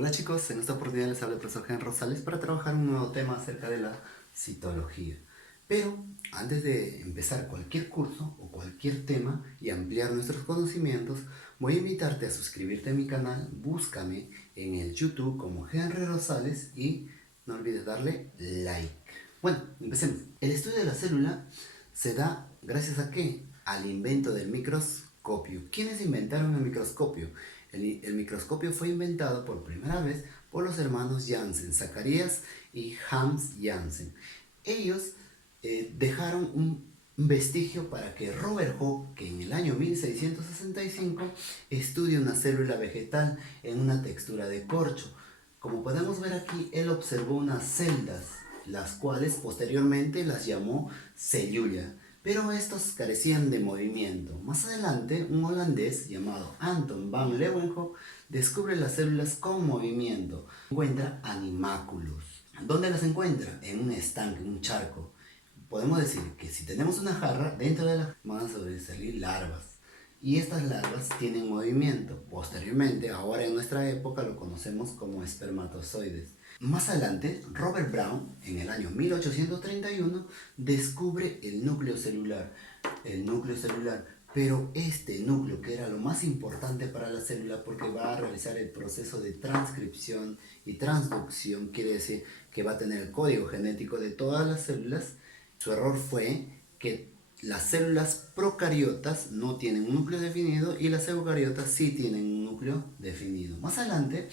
Hola chicos, en esta oportunidad les habla el profesor Henry Rosales para trabajar un nuevo tema acerca de la citología. Pero antes de empezar cualquier curso o cualquier tema y ampliar nuestros conocimientos, voy a invitarte a suscribirte a mi canal, búscame en el YouTube como Henry Rosales y no olvides darle like. Bueno, empecemos. El estudio de la célula se da gracias a ¿qué? Al invento del microscopio. ¿Quiénes inventaron el microscopio? El microscopio fue inventado por primera vez por los hermanos Janssen, Zacharias y Hans Janssen. Ellos dejaron un vestigio para que Robert Hooke, que en el año 1665 estudia una célula vegetal en una textura de corcho. Como podemos ver aquí, él observó unas celdas, las cuales posteriormente las llamó cellula, pero estos carecían de movimiento. Más adelante, un holandés llamado Anton van Leeuwenhoek descubre las células con movimiento. Encuentra animáculos. ¿Dónde las encuentra? En un estanque, en un charco. Podemos decir que si tenemos una jarra, dentro de la van a sobresalir larvas. Y estas larvas tienen movimiento. Posteriormente, ahora en nuestra época, lo conocemos como espermatozoides. Más adelante, Robert Brown, en el año 1831, descubre el núcleo celular. El núcleo celular. Pero este núcleo, que era lo más importante para la célula porque va a realizar el proceso de transcripción y transducción, quiere decir que va a tener el código genético de todas las células, su error fue que las células procariotas no tienen un núcleo definido y las eucariotas sí tienen un núcleo definido. Más adelante,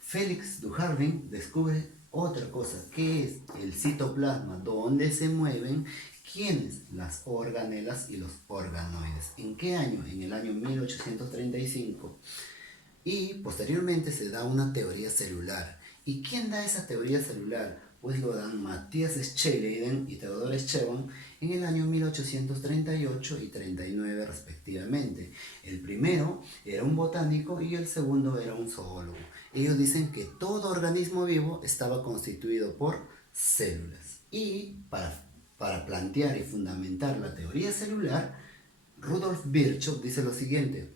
Félix Duharding descubre otra cosa, que es el citoplasma, donde se mueven ¿quiénes? Las organelas y los organoides. ¿En qué año? En el año 1835. Y posteriormente se da una teoría celular. ¿Y quién da esa teoría celular? Pues lo dan Matthias Schleiden y Theodor Scheban en el año 1838 y 39 respectivamente. El primero era un botánico y el segundo era un zoólogo. Ellos dicen que todo organismo vivo estaba constituido por células. Y para plantear y fundamentar la teoría celular, Rudolf Virchow dice lo siguiente: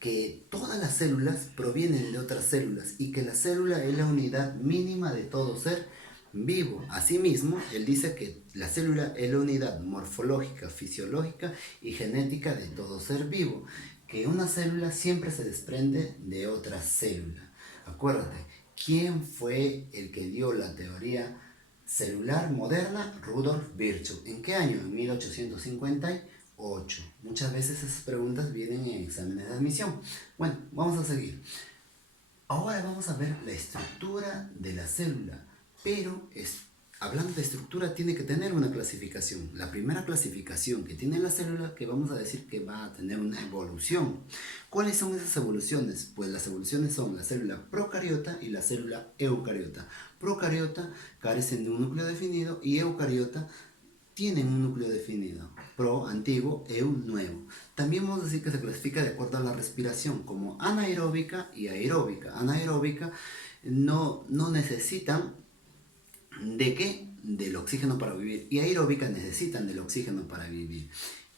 que todas las células provienen de otras células y que la célula es la unidad mínima de todo ser vivo. Asimismo, él dice que la célula es la unidad morfológica, fisiológica y genética de todo ser vivo, que una célula siempre se desprende de otra célula. Acuérdate, ¿quién fue el que dio la teoría celular moderna? Rudolf Virchow. ¿En qué año? En 1858. Muchas veces esas preguntas vienen en exámenes de admisión. Bueno, vamos a seguir. Ahora vamos a ver la estructura de la célula, pero hablando de estructura tiene que tener una clasificación. La primera clasificación que tiene la célula, que vamos a decir que va a tener una evolución. ¿Cuáles son esas evoluciones? Pues las evoluciones son la célula procariota y la célula eucariota. Procariota carecen de un núcleo definido y eucariota tienen un núcleo definido, pro, antiguo, eu, nuevo. También vamos a decir que se clasifica de acuerdo a la respiración, como anaeróbica y aeróbica. Anaeróbica no necesitan ¿de qué? Del oxígeno para vivir. Y aeróbica necesitan del oxígeno para vivir.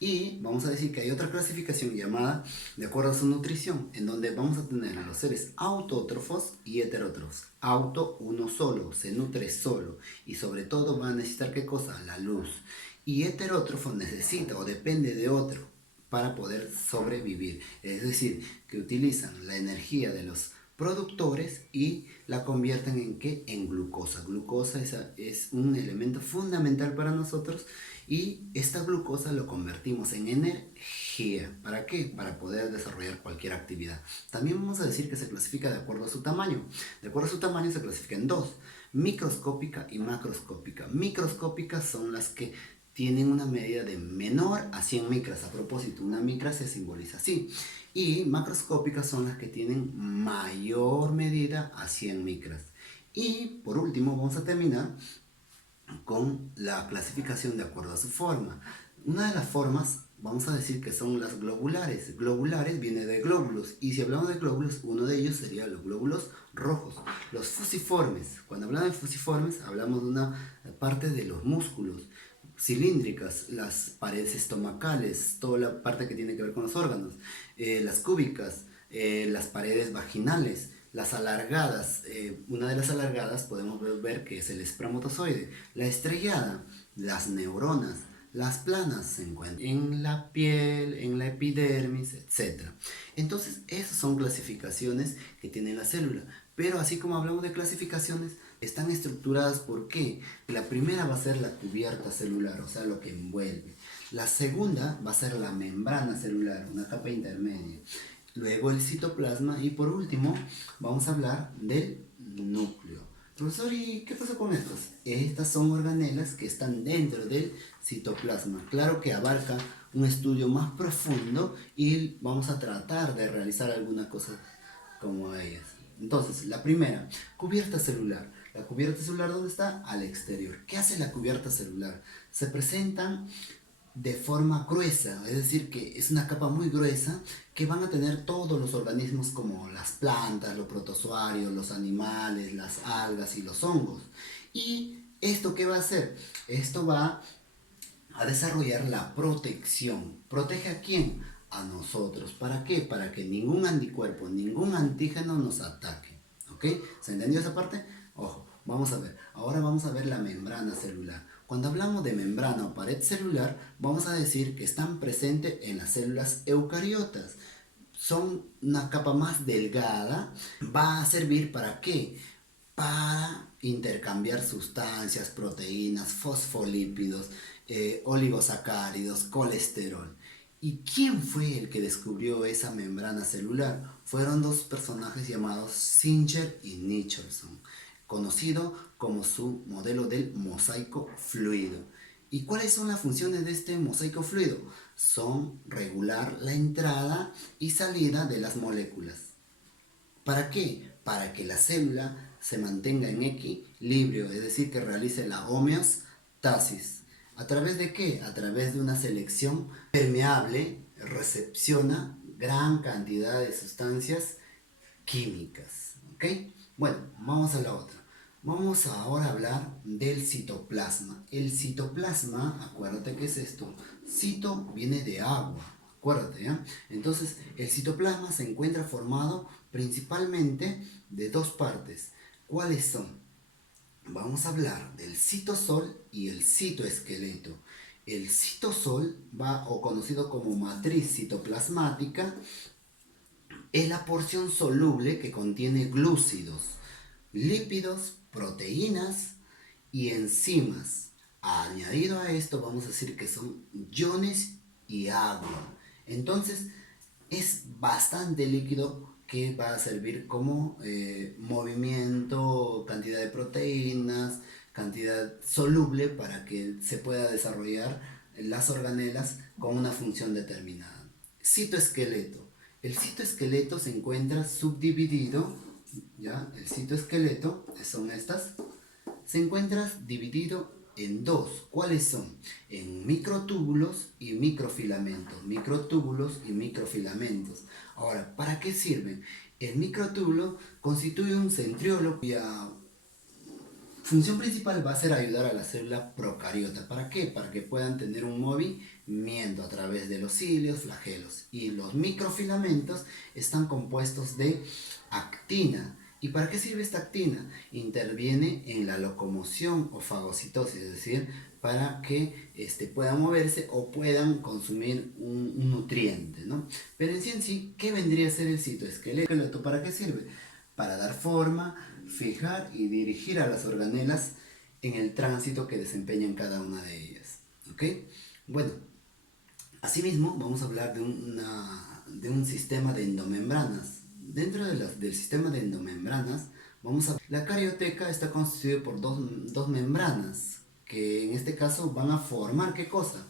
Y vamos a decir que hay otra clasificación llamada de acuerdo a su nutrición, en donde vamos a tener a los seres autótrofos y heterótrofos. Auto, uno solo, se nutre solo y sobre todo va a necesitar ¿qué cosa? La luz. Y heterótrofo necesita o depende de otro para poder sobrevivir. Es decir, que utilizan la energía de los productores y la convierten en ¿qué? En glucosa. Glucosa es un elemento fundamental para nosotros y esta glucosa lo convertimos en energía. ¿Para qué? Para poder desarrollar cualquier actividad. También vamos a decir que se clasifica de acuerdo a su tamaño. De acuerdo a su tamaño se clasifica en dos: microscópica y macroscópica. Microscópicas son las que tienen una medida de menor a 100 micras. A propósito, una micra se simboliza así. Y macroscópicas son las que tienen mayor medida a 100 micras. Y por último vamos a terminar con la clasificación de acuerdo a su forma. Una de las formas vamos a decir que son las globulares. Globulares viene de glóbulos, y si hablamos de glóbulos, uno de ellos sería los glóbulos rojos. Los fusiformes, cuando hablamos de fusiformes hablamos de una parte de los músculos. Cilíndricas, las paredes estomacales, toda la parte que tiene que ver con los órganos. Las cúbicas, las paredes vaginales, Las alargadas, una de las alargadas podemos ver que es el espermatozoide. La estrellada, las neuronas. Las planas se encuentran en la piel, en la epidermis, etc. Entonces, esas son clasificaciones que tiene la célula. Pero así como hablamos de clasificaciones, están estructuradas ¿por qué? La primera va a ser la cubierta celular, o sea, lo que envuelve. La segunda va a ser la membrana celular, una capa intermedia. Luego el citoplasma y por último vamos a hablar del núcleo. Profesor, ¿y qué pasa con estos? Estas son organelas que están dentro del citoplasma. Claro que abarca un estudio más profundo y vamos a tratar de realizar alguna cosa como ellas. Entonces, la primera, cubierta celular. La cubierta celular, ¿dónde está? Al exterior. ¿Qué hace la cubierta celular? Se presentan de forma gruesa, es decir, que es una capa muy gruesa que van a tener todos los organismos como las plantas, los protozoarios, los animales, las algas y los hongos. ¿Y esto qué va a hacer? Esto va a desarrollar la protección. ¿Protege a quién? A nosotros. ¿Para qué? Para que ningún anticuerpo, ningún antígeno nos ataque. ¿Ok? ¿Se entendió esa parte? Ojo, vamos a ver. Ahora vamos a ver la membrana celular. Cuando hablamos de membrana o pared celular, vamos a decir que están presentes en las células eucariotas. Son una capa más delgada. ¿Va a servir para qué? Para intercambiar sustancias, proteínas, fosfolípidos, oligosacáridos, colesterol. ¿Y quién fue el que descubrió esa membrana celular? Fueron dos personajes llamados Singer y Nicholson, conocido como su modelo del mosaico fluido. ¿Y cuáles son las funciones de este mosaico fluido? Son regular la entrada y salida de las moléculas. ¿Para qué? Para que la célula se mantenga en equilibrio, es decir, que realice la homeostasis. ¿A través de qué? A través de una selección permeable, recepciona gran cantidad de sustancias químicas. ¿Ok? Bueno, vamos a la otra. Vamos ahora a hablar del citoplasma. El citoplasma, acuérdate que es esto. Cito viene de agua, acuérdate, ¿ya? Entonces, el citoplasma se encuentra formado principalmente de dos partes. ¿Cuáles son? Vamos a hablar del citosol y el citoesqueleto. El citosol va, o conocido como matriz citoplasmática, es la porción soluble que contiene glúcidos, lípidos, proteínas y enzimas. Añadido a esto, vamos a decir que son iones y agua. Entonces, es bastante líquido que va a servir como movimiento, cantidad de proteínas, cantidad soluble para que se pueda desarrollar las organelas con una función determinada. Citoesqueleto. El citoesqueleto se encuentra subdividido, ¿ya? El citoesqueleto, son estas, se encuentra dividido en dos. ¿Cuáles son? En microtúbulos y microfilamentos. Microtúbulos y microfilamentos. Ahora, ¿para qué sirven? El microtúbulo constituye un centriolo cuya función principal va a ser ayudar a la célula procariota. ¿Para qué? Para que puedan tener un movimiento a través de los cilios, flagelos. Y los microfilamentos están compuestos de actina. ¿Y para qué sirve esta actina? Interviene en la locomoción o fagocitosis, es decir, para que puedan moverse o puedan consumir un nutriente, ¿no? Pero en sí, ¿qué vendría a ser el citoesqueleto? ¿Para qué sirve? Para dar forma, fijar y dirigir a las organelas en el tránsito que desempeñan cada una de ellas. ¿Ok? Bueno, asimismo vamos a hablar de un sistema de endomembranas. Dentro del sistema de endomembranas, la carioteca está constituida por dos membranas, que en este caso van a formar, ¿qué cosa?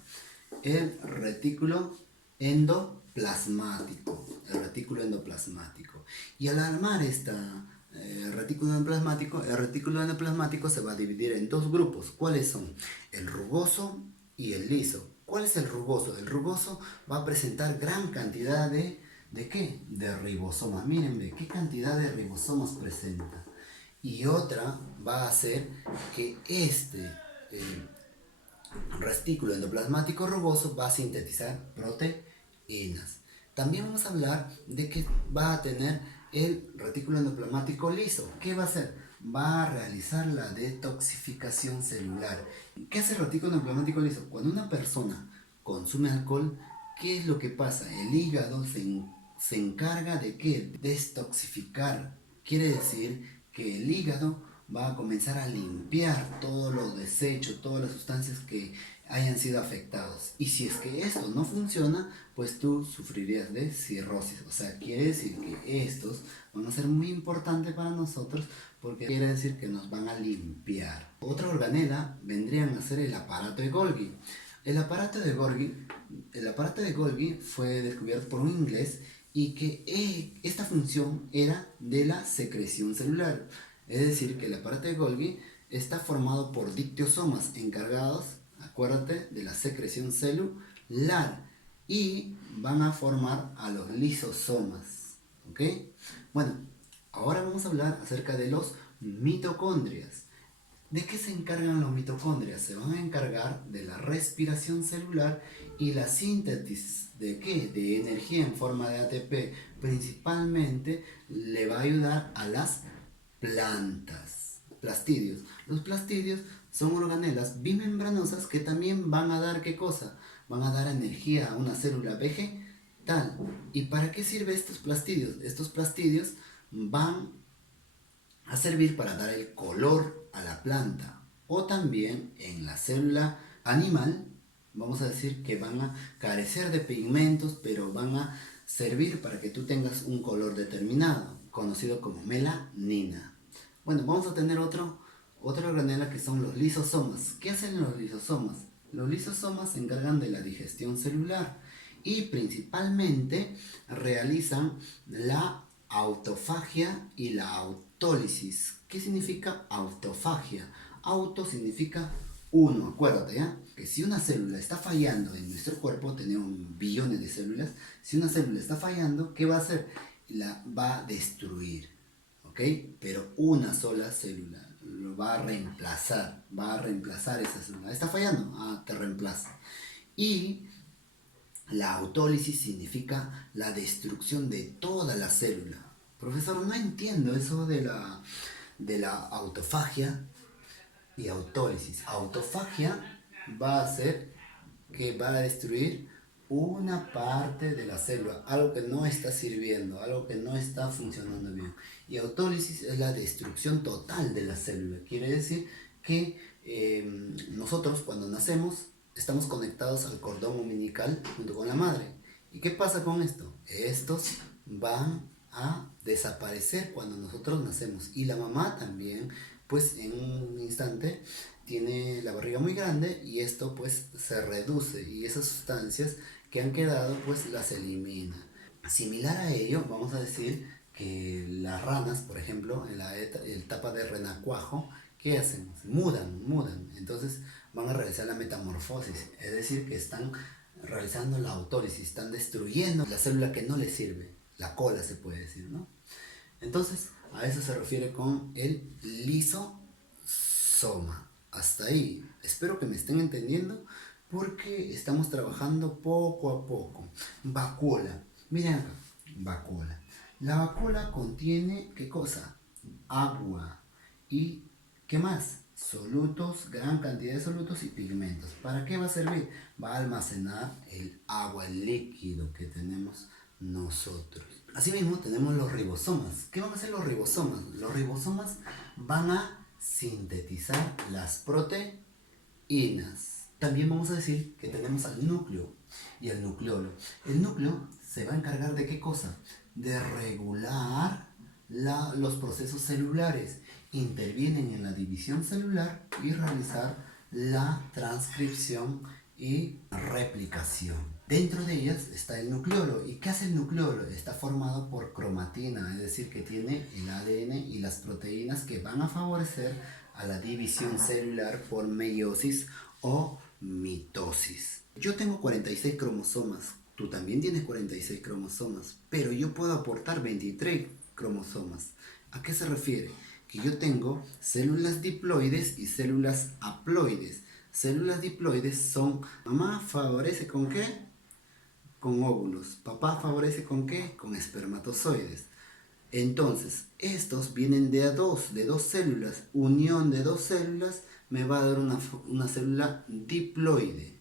El retículo endoplasmático. El retículo endoplasmático. Y al armar el retículo endoplasmático se va a dividir en dos grupos. ¿Cuáles son? El rugoso y el liso. ¿Cuál es el rugoso? El rugoso va a presentar gran cantidad ¿de qué? De ribosomas. Miren, qué cantidad de ribosomas presenta. Y otra va a ser que retículo endoplasmático rugoso va a sintetizar proteínas. También vamos a hablar de que va a tener el retículo endoplasmático liso. ¿Qué va a hacer? Va a realizar la detoxificación celular. ¿Qué hace el retículo endoplasmático liso? Cuando una persona consume alcohol, ¿qué es lo que pasa? El hígado se encarga de ¿qué? Destoxificar. Quiere decir que el hígado va a comenzar a limpiar todos los desechos, todas las sustancias que hayan sido afectados. Y si es que esto no funciona, pues tú sufrirías de cirrosis. O sea, quiere decir que estos van a ser muy importantes para nosotros porque quiere decir que nos van a limpiar. Otra organela vendrían a ser el aparato de Golgi. El aparato de Golgi fue descubierto por un inglés y que esta función era de la secreción celular. Es decir, que el aparato de Golgi está formado por dictiosomas encargados, acuérdate, de la secreción celular y van a formar a los lisosomas. ¿Ok? Bueno, ahora vamos a hablar acerca de los mitocondrias. ¿De qué se encargan los mitocondrias? Se van a encargar de la respiración celular y la síntesis de ¿qué? De energía en forma de ATP. Principalmente le va a ayudar a las plantas. Plastidios. Los plastidios son organelas bimembranosas que también van a dar ¿qué cosa? Van a dar energía a una célula vegetal. ¿Y para qué sirven estos plastidios? Estos plastidios van a servir para dar el color a la planta. O también en la célula animal, vamos a decir que van a carecer de pigmentos, pero van a servir para que tú tengas un color determinado, conocido como melanina. Bueno, vamos a tener otra organela que son los lisosomas. ¿Qué hacen los lisosomas? Los lisosomas se encargan de la digestión celular y principalmente realizan la autofagia y la autólisis. ¿Qué significa autofagia? Auto significa uno, acuérdate, ¿ya? Que si una célula está fallando en nuestro cuerpo, tenemos billones de células, si una célula está fallando, ¿qué va a hacer? La va a destruir, ¿ok? Pero una sola célula lo va a reemplazar esa célula. ¿Está fallando? Ah, te reemplaza. Y la autólisis significa la destrucción de toda la célula. Profesor, no entiendo eso de la autofagia y autólisis. Autofagia va a ser que va a destruir una parte de la célula, algo que no está sirviendo, algo que no está funcionando bien. Y autólisis es la destrucción total de la célula. Quiere decir que nosotros cuando nacemos estamos conectados al cordón umbilical junto con la madre. ¿Y qué pasa con esto? Estos van a desaparecer cuando nosotros nacemos. Y la mamá también, pues en un instante, tiene la barriga muy grande y esto pues se reduce y esas sustancias que han quedado pues las elimina. Similar a ello, vamos a decir que las ranas, por ejemplo, en la etapa de renacuajo, ¿qué hacen? Mudan. Entonces van a realizar la metamorfosis, es decir, que están realizando la autólisis, están destruyendo la célula que no les sirve, la cola se puede decir, ¿no? Entonces, a eso se refiere con el lisosoma. Hasta ahí. Espero que me estén entendiendo porque estamos trabajando poco a poco. Vacuola. Miren acá. Vacuola. La vacuola contiene, ¿qué cosa? Agua. ¿Y qué más? Solutos, gran cantidad de solutos y pigmentos. ¿Para qué va a servir? Va a almacenar el agua, el líquido que tenemos nosotros. Asimismo tenemos los ribosomas. ¿Qué van a hacer los ribosomas? Los ribosomas van a sintetizar las proteínas. También vamos a decir que tenemos al núcleo y al nucleolo. El núcleo se va a encargar de ¿qué cosa? De regular los procesos celulares. Intervienen en la división celular y realizar la transcripción y replicación. Dentro de ellas está el nucleolo. ¿Y qué hace el nucleolo? Está formado por cromatina, es decir, que tiene el ADN y las proteínas que van a favorecer a la división celular por meiosis o mitosis. Yo tengo 46 cromosomas, tú también tienes 46 cromosomas, pero yo puedo aportar 23 cromosomas. ¿A qué se refiere? Que yo tengo células diploides y células haploides. Células diploides son, mamá favorece ¿con qué? Con óvulos. Papá favorece ¿con qué? Con espermatozoides. Entonces, estos vienen de dos células. Unión de dos células me va a dar una célula diploide.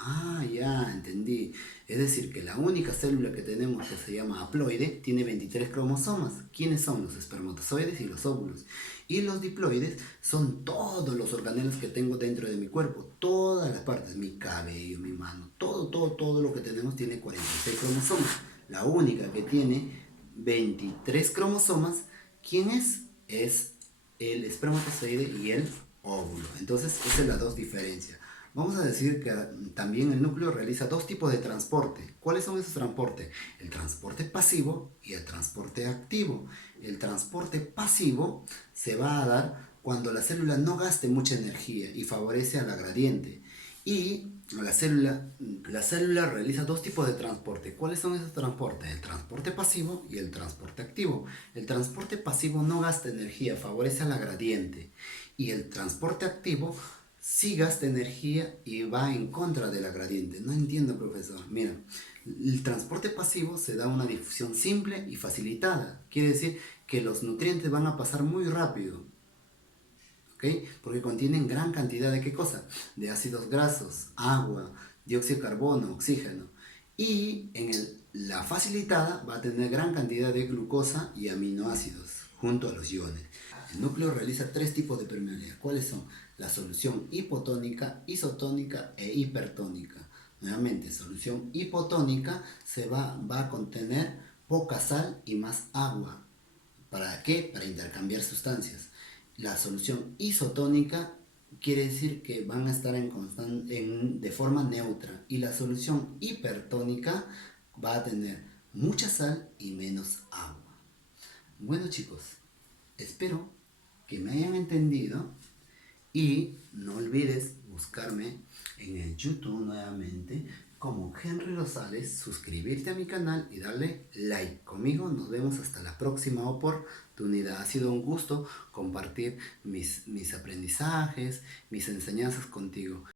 Ah, ya, entendí. Es decir, que la única célula que tenemos que se llama haploide tiene 23 cromosomas. ¿Quiénes son? Los espermatozoides y los óvulos. Y los diploides son todos los organelos que tengo dentro de mi cuerpo. Todas las partes, mi cabello, mi mano, todo lo que tenemos tiene 46 cromosomas. La única que tiene 23 cromosomas, ¿quién es? Es el espermatozoide y el óvulo. Entonces, esa es la dos diferencias. Vamos a decir que también el núcleo realiza dos tipos de transporte. ¿Cuáles son esos transportes? El transporte pasivo y el transporte activo. El transporte pasivo se va a dar cuando la célula no gaste mucha energía y favorece a la gradiente. Y la célula realiza dos tipos de transporte. ¿Cuáles son esos transportes? El transporte pasivo y el transporte activo. El transporte pasivo no gasta energía, favorece a la gradiente. Y el transporte activo sí gasta energía y va en contra de la gradiente. No entiendo, profesor. Mira, el transporte pasivo se da una difusión simple y facilitada. Quiere decir que los nutrientes van a pasar muy rápido. ¿Ok? Porque contienen gran cantidad de ¿qué cosa? De ácidos grasos, agua, dióxido de carbono, oxígeno. Y la facilitada va a tener gran cantidad de glucosa y aminoácidos junto a los iones. El núcleo realiza tres tipos de permeabilidad. ¿Cuáles son? La solución hipotónica, isotónica e hipertónica. Nuevamente, solución hipotónica va a contener poca sal y más agua. ¿Para qué? Para intercambiar sustancias. La solución isotónica quiere decir que van a estar de forma neutra. Y la solución hipertónica va a tener mucha sal y menos agua. Bueno, chicos, espero que me hayan entendido y no olvides buscarme en el YouTube nuevamente como Henry Rosales, suscribirte a mi canal y darle like. Conmigo nos vemos hasta la próxima oportunidad. Ha sido un gusto compartir mis aprendizajes, mis enseñanzas contigo.